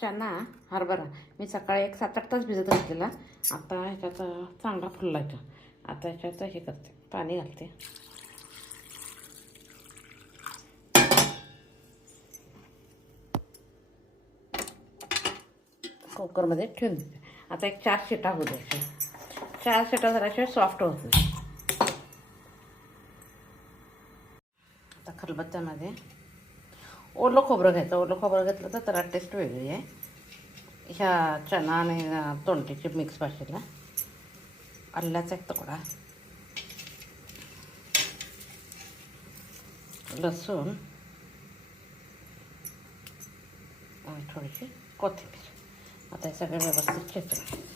चना हरभरा मी सकाळी एक 7-8 तास भिजत घातलेला. आता ह्याच्यात चांगला फुलला आहे. आता ह्याच्यात हे करते, पाणी घालते. कुकरमध्ये ठेवून देते. आता एक 4 शिट्या होऊ द्यायच्या. 4 शिट्या झाल्याशिवाय सॉफ्ट होत नाही. आता खलबत्त्यामध्ये ओलं खोबरं घ्यायचं. ओलं खोबरं घेतलं तर त्याला टेस्ट वेगळी आहे. ह्या चना आणि तोंडीची मिक्स भाजीला आल्याचा एक तुकडा, लसूण आणि थोडीशी कोथिंबीर. आता हे सगळं व्यवस्थित चेचून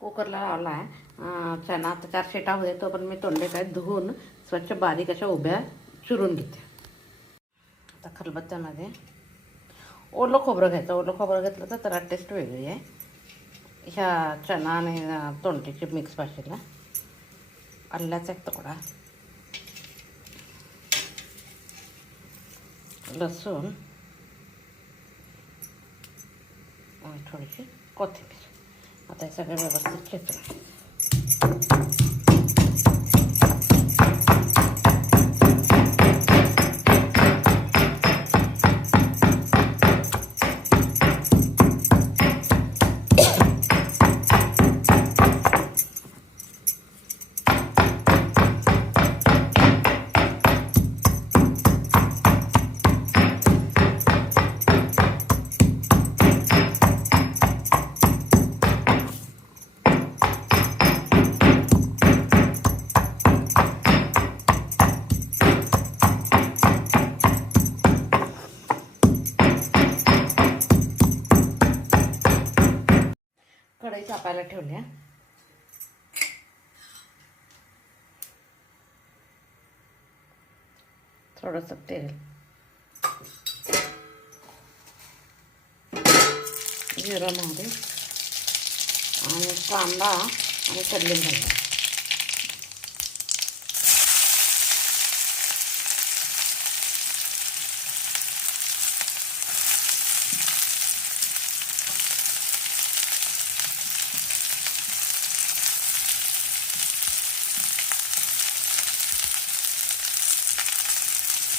कुकरला लावला आहे. चना आता 4 शिट्या होते तोपर्यंत मी तोंडे काय धुवून स्वच्छ बारीक अशा उभ्या चिरून घेते. आता खलबत्त्यामध्ये ओलं खोबरं घ्यायचं. ओलं खोबरं घेतलं तर त्याला टेस्ट वेगळी आहे. ह्या चना आणि तोंडीची मिक्स भाजीला आल्याचा एक तुकडा, लसूण आणि थोडीशी कोथिंबीर. आता हे सगळं व्यवस्थित चेचून कढई तापायला ठेवल्या. थोडंसं तेल, जिरं, मोहरी आणि कांदा आणि कढीपत्ता.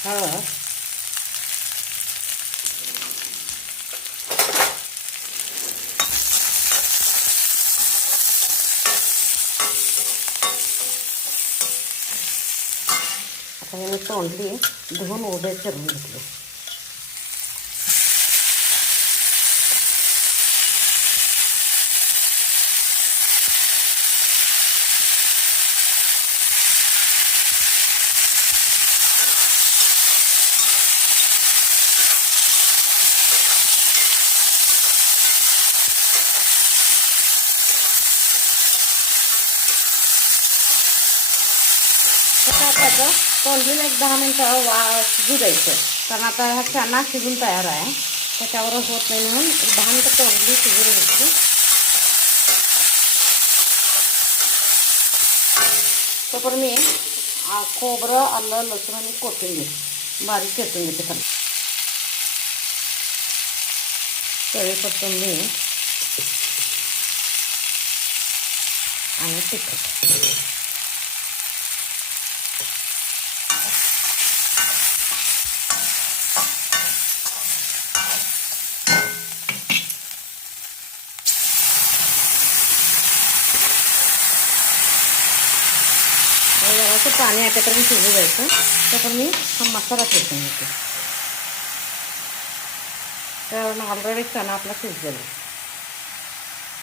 हळद, आता हे मी तोंडली धुवून उभे चिरून घेतले. त्याचं तोंडलीला एक 10 मिनिटं शिजू द्यायचं. कारण आता हा चना शिजून तयार आहे, त्याच्यावर होत नाही म्हणून 10 मिनिटं तोंडली शिजून घ्यायची. तोपर्यंत मी खोबरं, आलं, लसूण आणि कोथिंबीर बारीक चेचून घेते. खाली चवीपुरतं मीठ आणि तिखट. जरासं पाणी आटेपर्यंत शिजू द्यायचं. त्यातून मी हा मसाला शिजवून घेते. कारण ऑलरेडी चणा आपला शिजलेला आहे.